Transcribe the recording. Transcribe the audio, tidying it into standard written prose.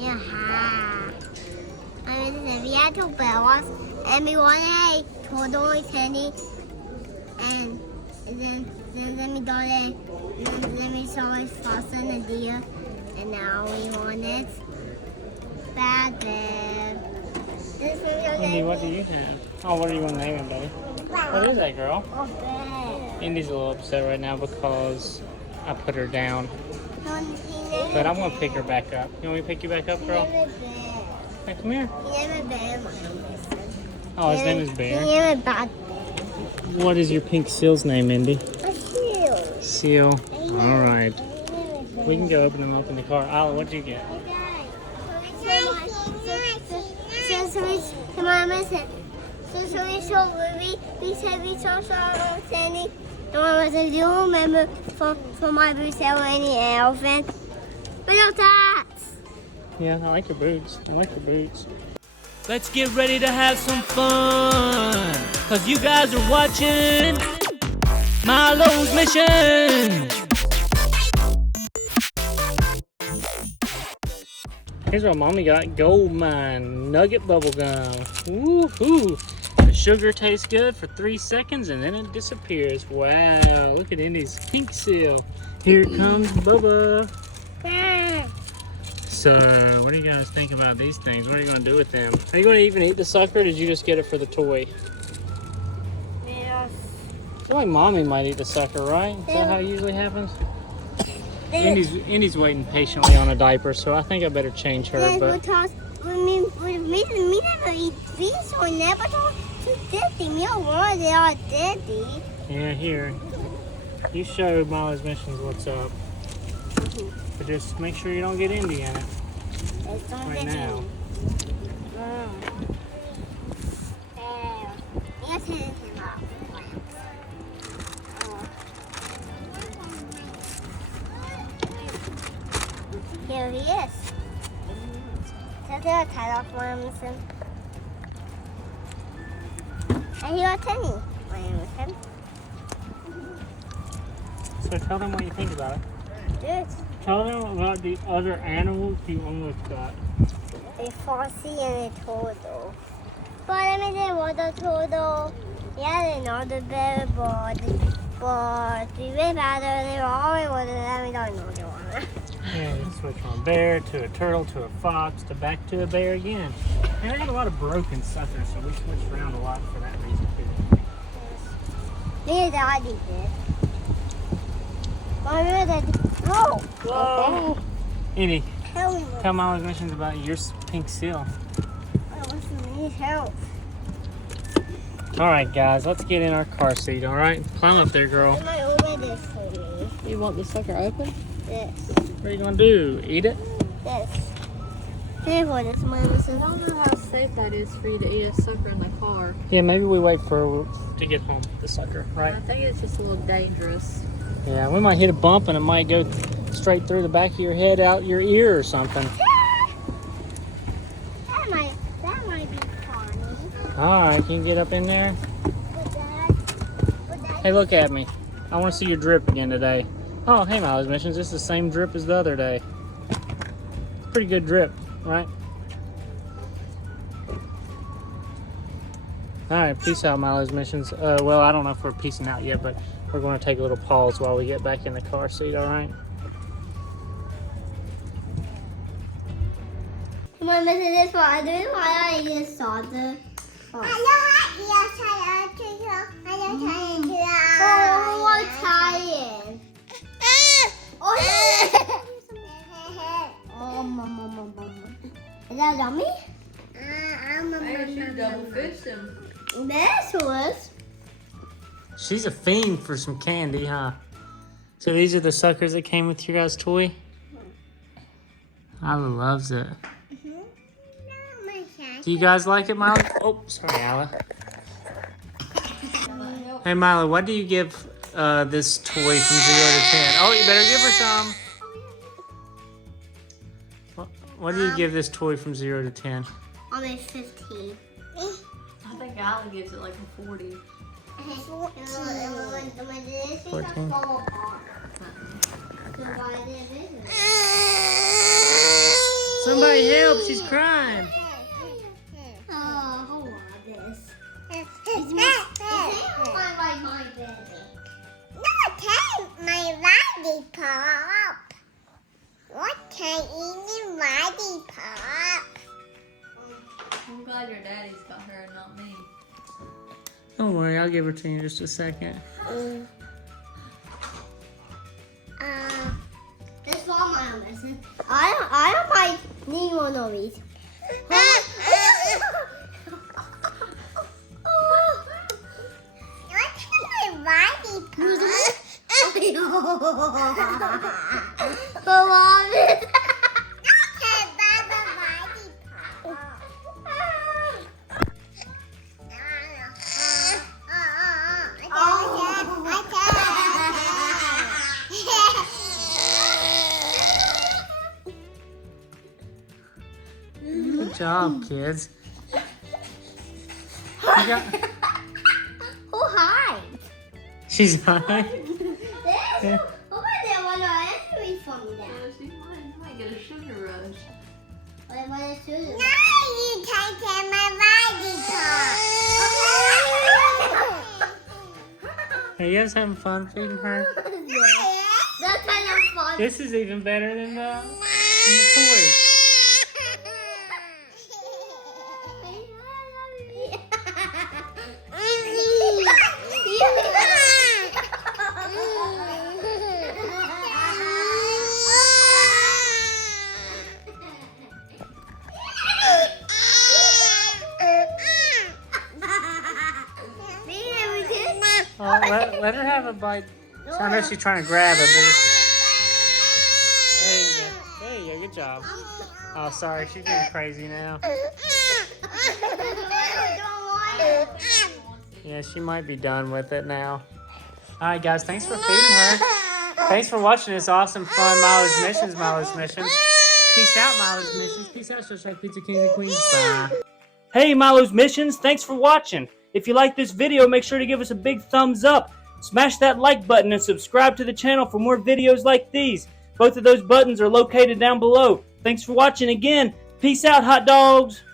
Yeah. I mean, we had 2 bells, and we wanted a total candy, and then we got it, and then we saw it fast in the deer, and now we want it. Bad. Indy, what do you have? Oh, what do you want to name him, buddy? What is that, girl? Indy's a little upset right now because I put her down. But I'm going to pick her back up. You want me to pick you back up, girl? Hey, come here. Oh, his name is Bear? What is your pink seal's name, Indy? Seal. Seal. All right. We can go open them up in the car. Isla, what did you get? We said we saw Sandy. The one was a little member for my boots or any elephant. Little tots. Yeah, I like your boots. I like your boots. Let's get ready to have some fun. Cause you guys are watching Milo's Mission. Here's what Mommy got. Gold Mine Nugget Bubble Gum. Woohoo! The sugar tastes good for 3 seconds and then it disappears. Wow, look at Indy's pink seal. Here comes Bubba. So, what do you guys think about these things? What are you going to do with them? Are you going to even eat the sucker or did you just get it for the toy? Yes. I feel like Mommy might eat the sucker, right? Is that how it usually happens? Indy's waiting patiently on a diaper, so I think I better change her. But we never eat fish, so we never talk to Daddy. Me don't want it all Daddy. Yeah, here. You show Milo's Missions what's up. But just make sure you don't get Indy in it. Right now. Here he is. So they're tied off one of them. And he got Tenny. So tell them what you think about it. Good. Tell them about the other animals you almost got. A foxy and a turtle. But I mean, there was a turtle. Yeah, another bear, but we went out there and they were always with it, and we don't know the one. Yeah, you switch from a bear to a turtle to a fox to back to a bear again. And I had a lot of broken suckers, so we switched around a lot for that reason too. Me and Daddy did. But we did. Oh! Whoa! Indy, Tell me. tell Milo's Missions about your pink seal. I want some need help. Alright guys, let's get in our car seat, alright? Climb up there, girl. Am I open this for me? You want the sucker open? Yes. What are you gonna do? Eat it? Yes. Hey, for this one. I don't know how safe that is for you to eat a sucker in the car. Yeah, maybe we wait to get home with the sucker, right? I think it's just a little dangerous. Yeah, we might hit a bump and it might go straight through the back of your head, out your ear or something. That might be funny. Alright, can you get up in there? But Dad, Hey, look at me. I want to see your drip again today. Oh, hey, Milo's Missions. This is the same drip as the other day. Pretty good drip, right? Alright, peace out, Milo's Missions. Well, I don't know if we're peacing out yet, but we're going to take a little pause while we get back in the car seat, alright? come on, listen to this one. I do why I just saw the. Oh, tired. Oh, mama. Is that yummy? Maybe she double fished him. This was. She's a fiend for some candy, huh? So these are the suckers that came with your guys' toy? Isla loves it. Do you guys like it, Milo? Oh, sorry, Isla. Hey, Milo, what do you give this toy from 0 to 10? Oh, you better give her some. What do you give this toy from 0 to 10? I'm at 15. I think Alan gives it like a 40. 14. Somebody help, she's crying. Oh, hold on this. Is my baby? No, take my lollipop. What can eat lollipop? I'm glad your daddy's got her and not me. Don't worry, I'll give her to you in just a second. This one I'm missing. I don't might need one of these. What's my lollipop? Good job, kids. You got... Who hides? She's high. There want to answer from Yeah, she might get a sugar rush. Now you take my lollipop. Are you guys having fun feeding her? That's kind of fun. This is even better than the toys. Oh, let her have a bite. So I know she's trying to grab it, but there you go. There you go. Good job. Oh, sorry. She's getting crazy now. Yeah, she might be done with it now. All right, guys. Thanks for feeding her. Thanks for watching this awesome, fun Milo's Missions. Peace out, Milo's Missions. Peace out, Social Pizza Kings and Queens. Bye. Hey, Milo's Missions. Thanks for watching. If you like this video, make sure to give us a big thumbs up. Smash that like button and subscribe to the channel for more videos like these. Both of those buttons are located down below. Thanks for watching again. Peace out, hot dogs.